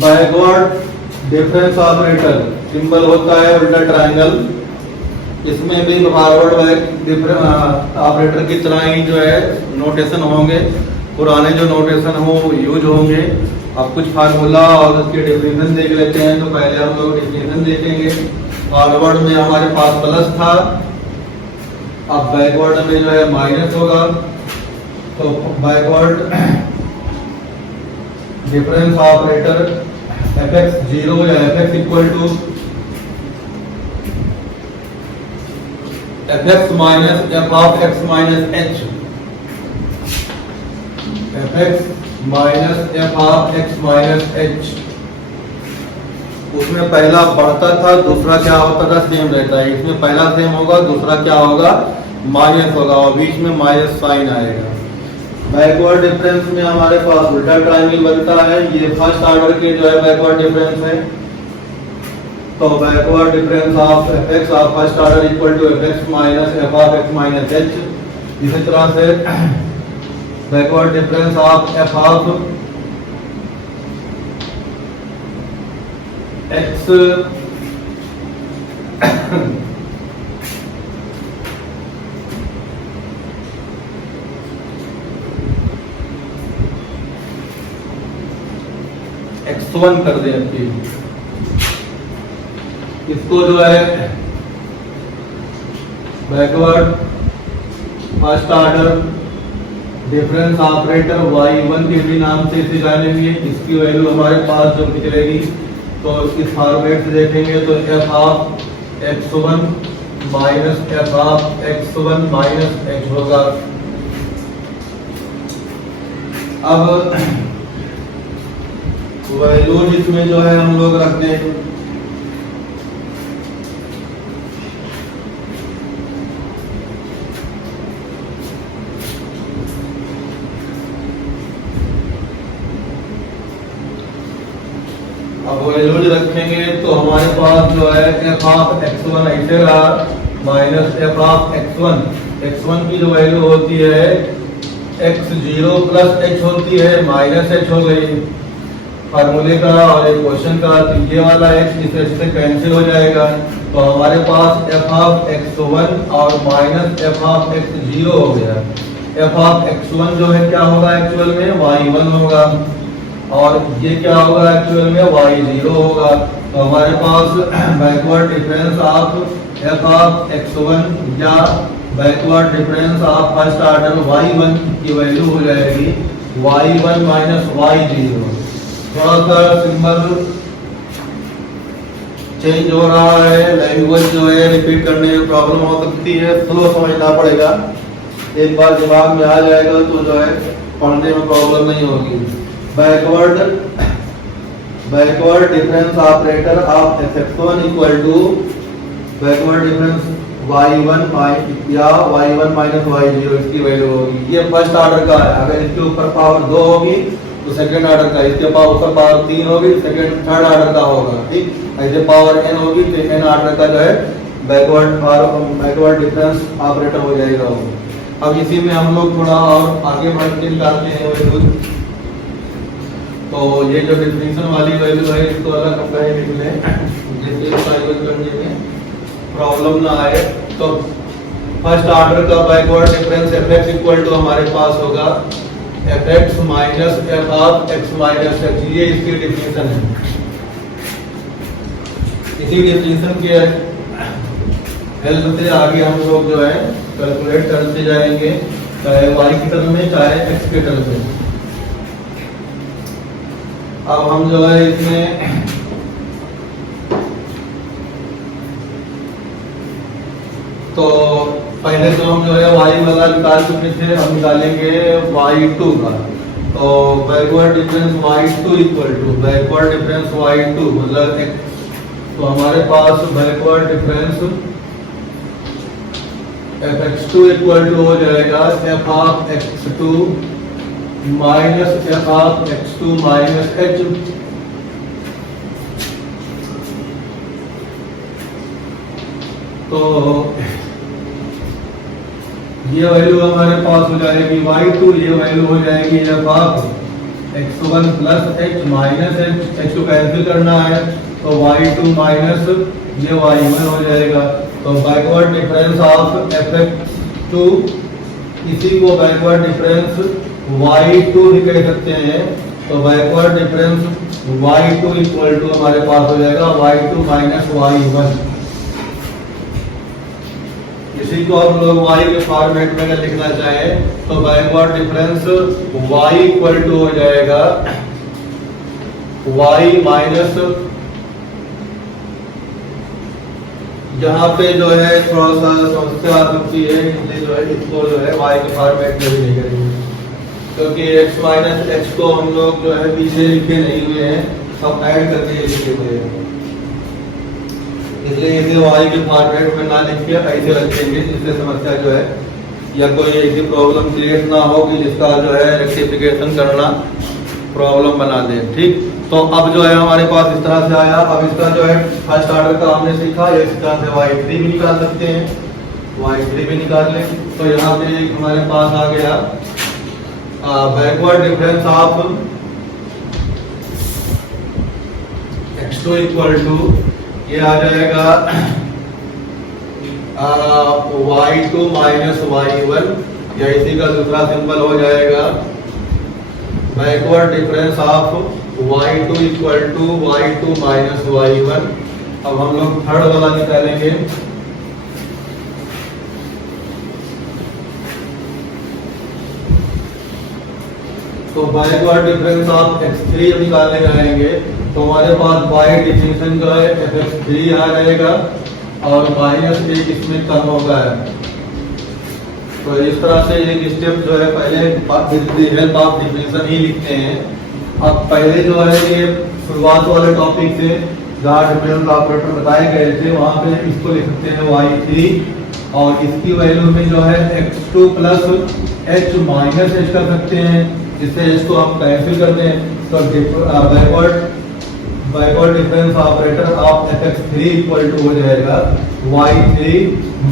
Backward difference operator symbol होता है उल्टा ट्रायंगल। इसमें भी फॉरवर्ड बैक डिफरेंस ऑपरेटर की तरह ही जो है नोटेशन होंगे, पुराने जो नोटेशन हो यूज होंगे। अब कुछ फार्मूला और उसके डिफिनेशन देख लेते हैं। तो पहले हम लोग डिफिनेशन देखेंगे। फॉरवर्ड में हमारे पास प्लस था, अब बैकवर्ड में जो है माइनस होगा। तो बैकवर्ड डिफरेंस ऑपरेटर fx 0 या fx equal to fx minus f of x minus h, fx minus f of x minus h। उसमें पहला बढ़ता था, दूसरा क्या होता था, सेम रहता है। इसमें पहला सेम होगा, दूसरा क्या होगा, माइनस होगा और बीच में माइनस साइन आएगा। बैकवर्ड डिफरेंस में हमारे पास उल्टा ट्रायंगल बनता है। ये फर्स्ट ऑर्डर के जो है बैकवर्ड डिफरेंस है। तो backward difference of fx of first order equal to fx minus f of x minus h। इसी तरह से backward difference of f of x x1 कर दें आपकी। इसको जो है backward first order difference operator y1 के भी नाम से इसे जानेंगे। इसकी वैल्यू हमारे पास जो निकलेगी तो इस फॉर्मेट से देखेंगे तो f of x1 minus f of x1 minus h होगा। अब वैल्यूज इसमें जो है हम लोग रख दें। अब वैल्यूज रखेंगे तो हमारे पास जो है f ऑफ x1 ऐसे रहा माइनस f ऑफ x1 की जो वैल्यू होती है x0 प्लस h होती है, माइनस h हो गई फार्मूले का और एक क्वेश्चन का। तो ये वाला x इससे कैंसिल हो जाएगा। तो हमारे पास f ऑफ x1 और माइनस f ऑफ x0 हो गया। f ऑफ x1 जो है क्या होगा एक्चुअल में y1 होगा और ये क्या होगा एक्चुअल में y0 होगा। तो हमारे पास backward difference of f of x1 या backward difference of first order y1 की वैल्यू हो जाएगी y1 माइनस y0। थोड़ा सा सिंबल चेंज हो रहा है, लैंग्वेज जो है रिपीट करने में प्रॉब्लम हो सकती है, स्लो समझना पड़ेगा। एक बार दिमाग में आ जाएगा तो जो है पढ़ने में प्रॉब्लम नहीं होगी। Backward difference operator of fx1 equal to backward difference y1 या y1 माइनस y0 इसकी वैल्यू होगी। ये फर्स्ट ऑर्डर का है। अगर इसके ऊपर पावर 2 होगी तो सेकंड ऑर्डर का, इसके ऊपर पावर 3 होगी सेकंड थर्ड ऑर्डर का होगा। ठीक, ऐसे पावर n होगी तो n ऑर्डर का जो है बैकवर्ड डिफरेंस ऑपरेटर हो जाएगा। अब इसी में हम लोग थोड़ा और आगे बढ़ के निकालते हैं वैल्यू। तो ये जो डिफरेंशियल वाली वैल्यू है इसको अलग हम कहीं लिख लें जिससे इसका यूज करने में प्रॉब्लम ना आए। तो फर्स्ट ऑर्डर का backward difference fx equal to हमारे पास होगा fx minus f of x minus h। ये इसकी डिफिनेशन है। इसी डिफिनेशन के हेल्प से आगे हम लोग जो है कैलकुलेट करते जाएंगे, चाहे y की टर्म में चाहे x के टर्म में। अब हम जो है इसमें तो पहले तो हम जो है y वाला निकाल चुके थे, हम निकालेंगे y2 का। तो backward difference y2 equal to backward difference y2 मतलब x। तो हमारे पास backward difference fx2 equal to हो जाएगा f of x2 minus f of x2 minus h। तो ये वैल्यू हमारे पास हो जाएगी y2, ये वैल्यू हो जाएगी f of x1 plus h minus h को कैंसिल करना है तो y2 माइनस ये y1 हो जाएगा। तो बैकवर्ड डिफरेंस ऑफ fx2, इसी को बैकवर्ड डिफरेंस y2 भी कह सकते हैं। तो backward difference y2 equal to हमारे पास हो जाएगा y2 माइनस y1। इसी को हम लोग y के फॉर्मेट में अगर लिखना चाहें तो backward difference y equal to हो जाएगा y माइनस, जहाँ पे जो है थोड़ा सा समस्या आ सकती है, इसलिए जो है इसको जो है y के फॉर्मेट में भी नहीं करेंगे, क्योंकि x माइनस h को हम लोग जो है पीछे लिखे नहीं हुए हैं, सब ऐड करके लिखे हुए हैं, इसलिए इसे y के फॉर्मेट में ना लिख के ऐसे रखेंगे जिससे समस्या जो है या कोई ऐसी प्रॉब्लम क्रिएट ना हो कि जिसका जो है रेक्टिफिकेशन करना प्रॉब्लम बना दे। ठीक, तो अब जो है हमारे पास इस तरह से आया। अब इसका जो है फर्स्ट ऑर्डर का हमने सीखा, इस तरह से y3 भी निकाल सकते हैं, y3 भी निकाल लें। तो यहाँ पे हमारे पास आ गया backward difference of x2 equal to ये आ जाएगा y2 माइनस y1, या इसी का दूसरा सिंबल हो जाएगा backward difference of y2 equal to y2 minus y1। अब हम लोग थर्ड वाला निकालेंगे। तो बैकवर्ड डिफरेंस ऑफ x3 निकालने जाएंगे तो हमारे पास y डिफिनेशन जो है fx3 आ जाएगा और माइनस 1 इसमें कम होगा। तो इस तरह से एक स्टेप जो है पहले हेल्प ऑफ डिफिनेशन ही लिखते हैं। अब पहले जो है ये शुरुआत वाले टॉपिक से जहाँ डिफरेंस ऑपरेटर बताए गए थे वहाँ पे इसको लिख सकते हैं y3 और इसकी वैल्यू में जो है x2 plus h minus h कर सकते हैं, जिससे h को हम कैंसिल कर दें। तो backward difference operator of fx3 equal to हो जाएगा y3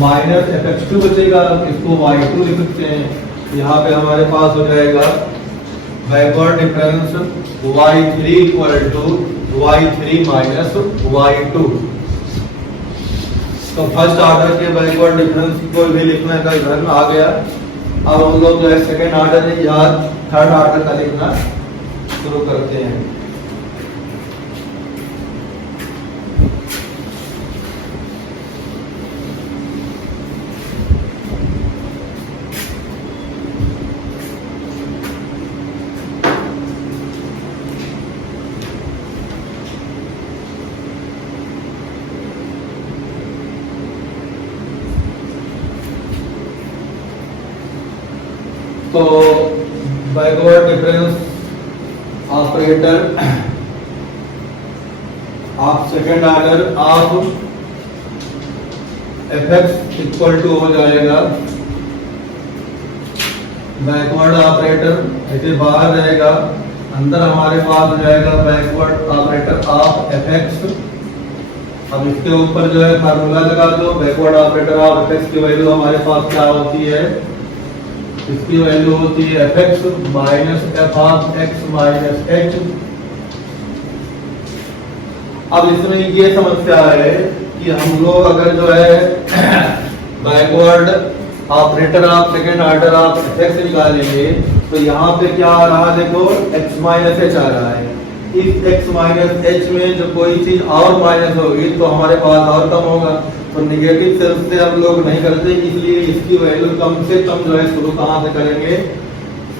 माइनस fx2 बचेगा, इसको y2 लिख सकते हैं। यहाँ पे हमारे पास हो जाएगा backward difference y3 equal to y3 minus y2। तो फर्स्ट ऑर्डर के बैकवर्ड डिफरेंस को भी लिखने का इधर में आ गया। अब हम लोग जो है सेकेंड ऑर्डर या थर्ड ऑर्डर का लिखना शुरू करते हैं। तो backward difference operator of second order of fx equal to हो जाएगा बैकवर्ड ऑपरेटर, ऐसे बाहर रहेगा, अंदर हमारे पास हो जाएगा बैकवर्ड ऑपरेटर ऑफ fx। अब इसके ऊपर जो है फार्मूला लगा दो। बैकवर्ड ऑपरेटर ऑफ fx की वैल्यू हमारे पास क्या होती है, इसकी वैल्यू होती है fx minus f of x minus h। अब इसमें ये समस्या है कि हम लोग अगर जो है backward operator of second order of fx निकालेंगे तो यहाँ पे क्या आ रहा, देखो x माइनस h आ रहा है। इस x माइनस h में जो कोई चीज और माइनस होगी तो हमारे पास और कम होगा। तो निगेटिव सेंस से हम लोग नहीं करते, इसलिए इसकी वैल्यू कम से कम जो है शुरू कहाँ से करेंगे,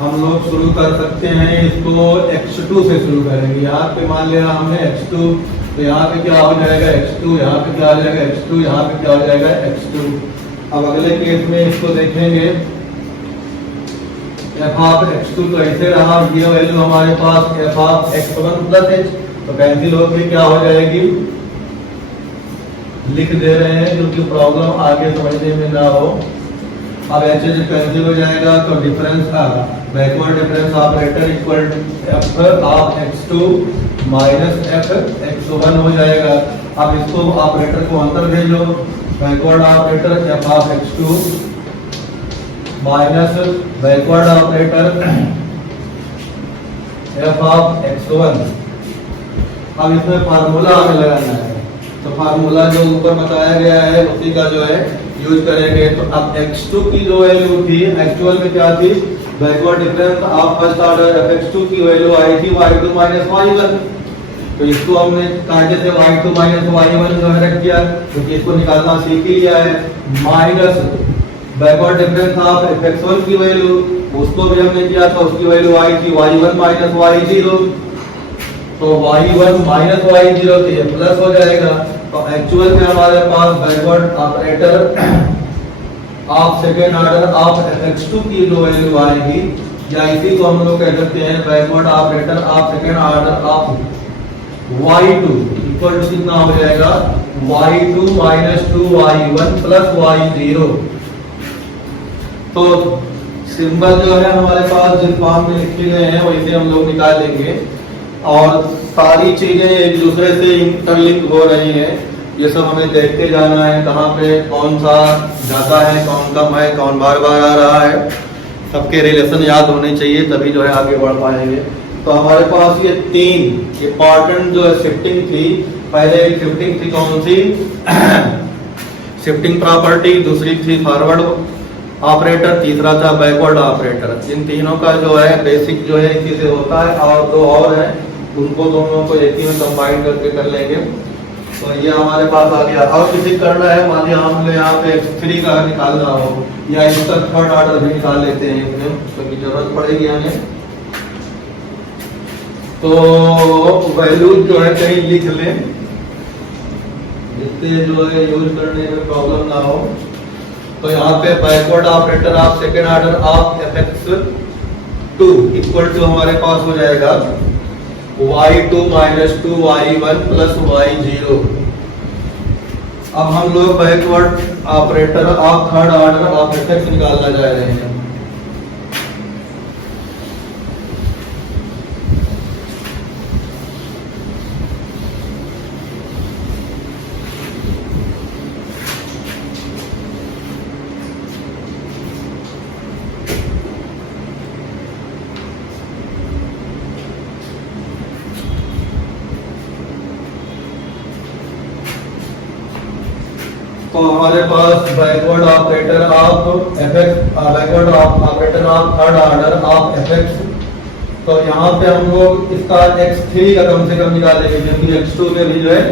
हम लोग शुरू कर सकते हैं इसको x2 से शुरू करेंगे। यहाँ पे मान लिया हमने x2, तो यहाँ पे क्या हो जाएगा x2, यहाँ पे क्या हो जाएगा x2, यहाँ पे क्या हो जाएगा x2। अब अगले केस में इसको देखेंगे f ऑफ x2 तो ऐसे रहा, ये वैल्यू हमारे पास f of x1 plus h, तो कैंसिल होकर क्या हो जाएगी, लिख दे रहे हैं क्योंकि प्रॉब्लम आगे समझने में ना हो। अब ऐसे जो कैंसिल हो जाएगा तो डिफरेंस का backward difference operator equal F of x2 minus F x1 हो जाएगा। अब इसको ऑपरेटर को अंदर भेजो, backward operator F of x2 minus backward operator F of x1। अब इसमें फार्मूला हमें लगाना है, तो फार्मूला जो ऊपर बताया गया है उसी का जो है यूज करेंगे। तो अब x2 की जो वैल्यू थी एक्चुअल में क्या थी, backward difference of first order f(x2) की वैल्यू आई थी y2 माइनस y1। तो इसको हमने कायदे से y2 माइनस y1 जो है रख दिया, क्योंकि इसको निकालना सीख ही लिया है। Minus backward difference of f(x1) की वैल्यू, उसको भी हमने किया था, उसकी वैल्यू आई थी y1 माइनस y0। तो y1 माइनस y0 तो ये प्लस हो जाएगा। तो एक्चुअल में हमारे पास backward operator of second order of f(x2) की जो वैल्यू आएगी, या इसी को हम लोग कह सकते हैं backward operator of second order of y2 equal to कितना हो जाएगा, y2 minus 2y1 plus y0। तो सिंबल जो है हमारे पास जिस फॉर्म में लिखे गए हैं वैसे हम लोग निकाल लेंगे, और सारी चीजें एक दूसरे से इंटरलिंक हो रही हैं। ये सब हमें देखते जाना है, कहाँ पे कौन सा ज्यादा है, कौन कम है, कौन बार बार आ रहा है, सबके रिलेशन याद होने चाहिए, तभी जो है आगे बढ़ पाएंगे। तो हमारे पास ये तीन इंपॉर्टेंट जो है शिफ्टिंग थी। पहले एक शिफ्टिंग थी कौन सी, शिफ्टिंग प्रॉपर्टी, दूसरी थी फॉरवर्ड ऑपरेटर, तीसरा था बैकवर्ड ऑपरेटर। इन तीनों का जो है बेसिक जो है इसी से होता है, और दो और हैं उनको दोनों को एक ही में कंबाइन करके कर लेंगे। तो ये हमारे पास आ गया। और किसी करना है, मान लिया हमने यहाँ पे x3 का निकालना हो, या इसका थर्ड ऑर्डर भी निकाल लेते हैं इसमें, क्योंकि जरूरत पड़ेगी हमें। तो वैल्यू जो है कहीं लिख लें, जिससे जो है यूज करने में प्रॉब्लम ना हो। तो यहाँ पे backward operator of second order of f(x2) equal to हमारे पास हो जाएगा y2 minus 2y1 plus y0। अब हम लोग backward operator of third order of f(x) निकालना जा रहे हैं। तो हमारे पास backward operator of f(x), backward operator of third order of f(x), तो यहाँ पे हम लोग इसका x3 का कम से कम निकालेंगे, क्योंकि x2 में भी जो है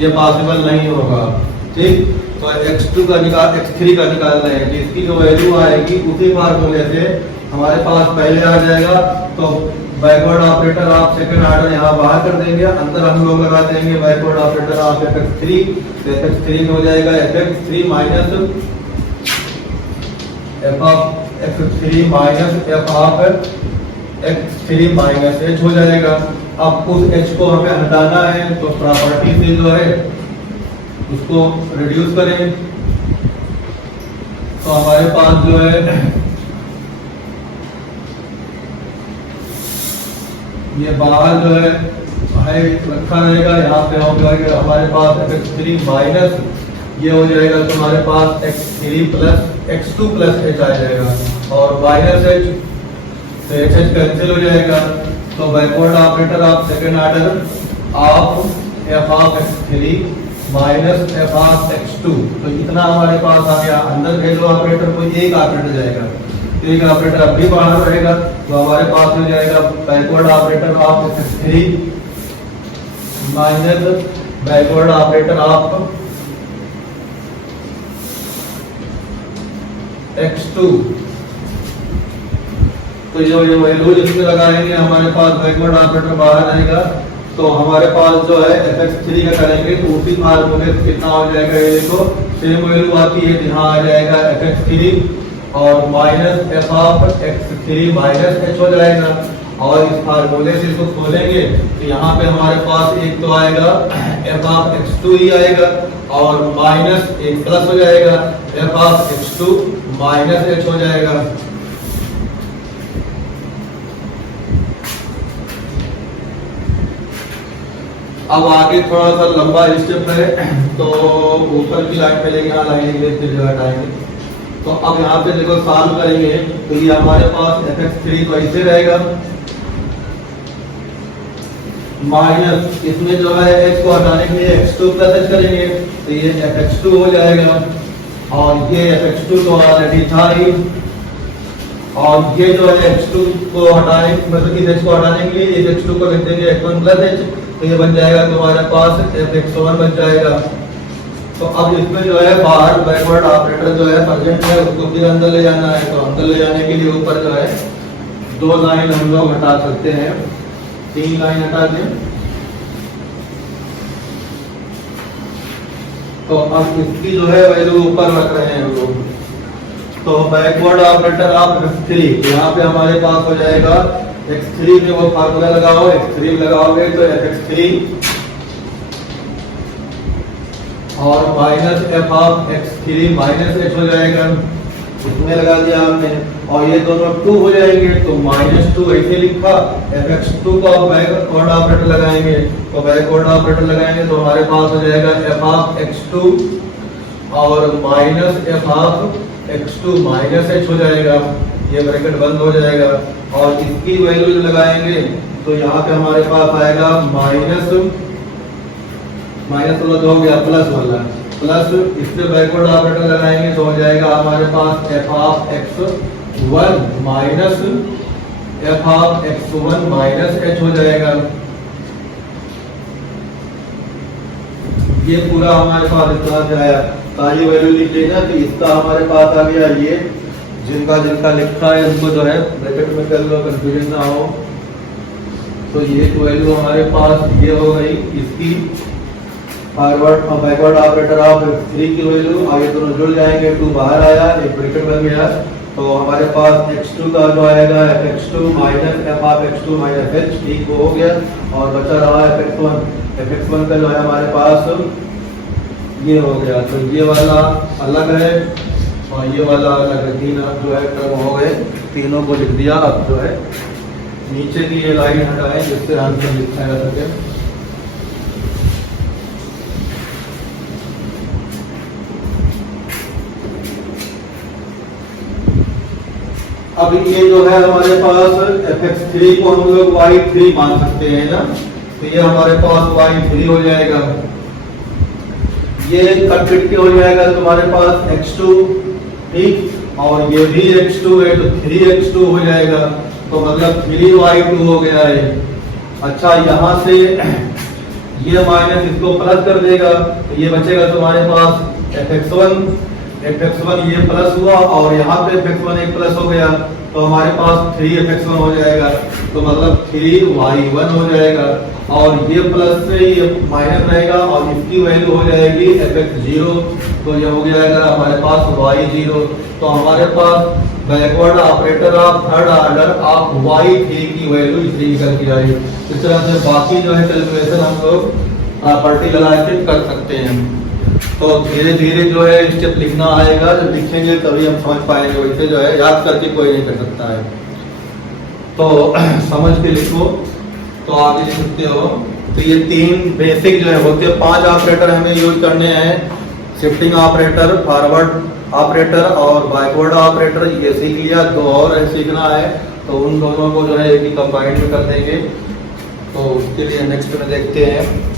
ये पॉसिबल नहीं होगा। ठीक, तो x2 का निकाल x3 का निकालना है, जिसकी जो वैल्यू आएगी उसी फार्मूले से हमारे पास पहले आ जाएगा। तो backward operator of second order यहाँ बाहर कर देंगे, अंदर हम लोग लगा देंगे बैकवर्ड ऑपरेटर ऑफ f(x3), तो f(x3) हो जाएगा f(x3) minus f of f(x3) minus f of x3 minus h हो जाएगा। अब उस h को हमें हटाना है, तो प्रॉपर्टी से जो है उसको रिड्यूस करें। तो हमारे पास जो है ये बाहर जो है रखा रहेगा, यहाँ पे हो जाएगा हमारे पास f(x3) माइनस ये हो जाएगा, तो हमारे पास x3 plus x2 plus h आ जाएगा, और माइनस h, तो h कैंसिल हो जाएगा। तो backward operator of second order of f of x3 minus f of x2, तो इतना हमारे पास आ गया। अंदर के जो ऑपरेटर को एक ऑपरेटर जाएगा, एक ऑपरेटर अब भी बाहर रहेगा, तो हमारे पास हो जाएगा backward operator of x3 minus backward operator of x2। तो ये वैल्यू जिसमें लगाएंगे हमारे पास बैकवर्ड ऑपरेटर बाहर आएगा, तो हमारे पास जो है f(x3) का करेंगे तो उसी फार्मूले से कितना हो जाएगा, ये देखो सेम वैल्यू आती है, यहाँ आ जाएगा f(x3) और minus f of x3 minus h हो जाएगा। और इस फार्मूले से इसको खोलेंगे तो यहाँ पे हमारे पास एक तो आएगा f ऑफ x2 ही आएगा, और माइनस एक प्लस हो जाएगा f of x2 minus h हो जाएगा। अब आगे थोड़ा सा लंबा स्टेप है, तो ऊपर की लाइन पे लेके यहाँ लाएंगे, फिर जो हटाएंगे। तो अब यहाँ पे देखो सॉल्व करेंगे, तो ये हमारे पास f(x3) तो ऐसे रहेगा, माइनस इसमें जो है x को हटाने के लिए x2 प्लस h करेंगे तो ये fx2 हो जाएगा, और ये fx2 तो ऑलरेडी था ही, और ये जो है x2 को हटाने मतलब इस h को हटाने के लिए इस x2 को लिख देंगे x1 प्लस h, तो ये बन जाएगा तुम्हारे पास fx1 बन जाएगा। तो अब इसमें जो है बाहर बैकवर्ड ऑपरेटर जो है प्रेजेंट है उसको फिर अंदर ले जाना है, तो अंदर ले जाने के लिए ऊपर जो है 2 लाइन हम लोग हटा सकते हैं, 3 लाइन हटा दें। तो अब इसकी जो है वैल्यू ऊपर रख रहे हैं हम लोग, तो बैकवर्ड ऑपरेटर ऑफ x3 यहाँ पे हमारे पास हो जाएगा x3 में वो फार्मूला लगाओ, x3 लगाओगे तो fx3 और minus F of x3 minus h हो जाएगा, इसमें लगा दिया हमने, और ये दोनों 2 हो जाएंगे तो -2 ऐसे लिखा। fx2 को आप बैकवर्ड ऑपरेटर लगाएंगे, तो बैकवर्ड ऑपरेटर लगाएंगे तो हमारे पास हो जाएगा f ऑफ x2 और minus f of x2 minus h हो जाएगा, ये ब्रैकेट बंद हो जाएगा, और इसकी वैल्यू जो लगाएंगे तो यहाँ पे हमारे पास आएगा माइनस वाला तो हो गया प्लस वाला, प्लस इससे बैकवर्ड ऑपरेटर लगाएंगे तो हो जाएगा हमारे पास f of x1 minus f of x1 minus h हो जाएगा। ये पूरा हमारे पास इतना से आया, सारी वैल्यू लिख लेना, तो इसका हमारे पास आ गया ये, जिनका जिनका लिखा है उनको जो है ब्रैकेट में कर लो, कंफ्यूजन ना हो। तो ये वैल्यू हमारे पास ये हो गई इसकी फॉरवर्ड और बैकवर्ड ऑपरेटर ऑफ x3 की वैल्यू, आगे दोनों जुड़ जाएंगे, 2 बाहर आया, एक ब्रैकेट बन गया, तो हमारे पास x2 का जो आएगा fx2 minus f of x2 minus h, ठीक हो गया, और बचा रहा fx1 का जो है हमारे पास ये हो गया, तो ये वाला अलग है और ये वाला अलग है, 3 जो है टर्म हो गए, तीनों को लिख दिया। अब जो है नीचे की ये लाइन हटाएं जिससे आंसर लिखा जा सके। अब ये जो है हमारे पास fx3 को हम लोग y3 मान सकते हैं ना, तो ये हमारे पास y3 हो जाएगा, ये कट के हो जाएगा तुम्हारे पास x2, ठीक, और ये भी x2 है तो 3x2 हो जाएगा, तो मतलब 3y2 हो गया है। अच्छा, यहाँ से ये माइनस इसको प्लस कर देगा, तो ये बचेगा तुम्हारे पास fx1 ये प्लस हुआ, और यहाँ पे fx1 एक प्लस हो गया, तो हमारे पास 3fx1 हो जाएगा, तो मतलब 3y1 हो जाएगा, और ये प्लस से ये माइनस रहेगा और इसकी वैल्यू हो जाएगी fx0, तो ये हो जाएगा हमारे पास y0। तो हमारे पास backward operator of third order of y3 की वैल्यू इतनी निकल के आई। इस तरह से बाकी जो है कैलकुलेशन हम लोग पर्टिकुलर कर सकते हैं। तो धीरे धीरे जो है स्टेप लिखना आएगा, जब लिखेंगे तभी हम समझ पाएंगे, वैसे जो है याद करके कोई नहीं कर सकता है, तो समझ के लिखो तो आगे लिख सकते हो। तो ये 3 बेसिक जो है होते हैं, 5 ऑपरेटर हमें यूज करने हैं, शिफ्टिंग ऑपरेटर, फॉरवर्ड ऑपरेटर और बैकवर्ड ऑपरेटर, ये सीख लिया, 2 और सीखना है, तो उन दोनों को जो है एक ही कंबाइंड में कर देंगे। तो उसके लिए नेक्स्ट में देखते हैं।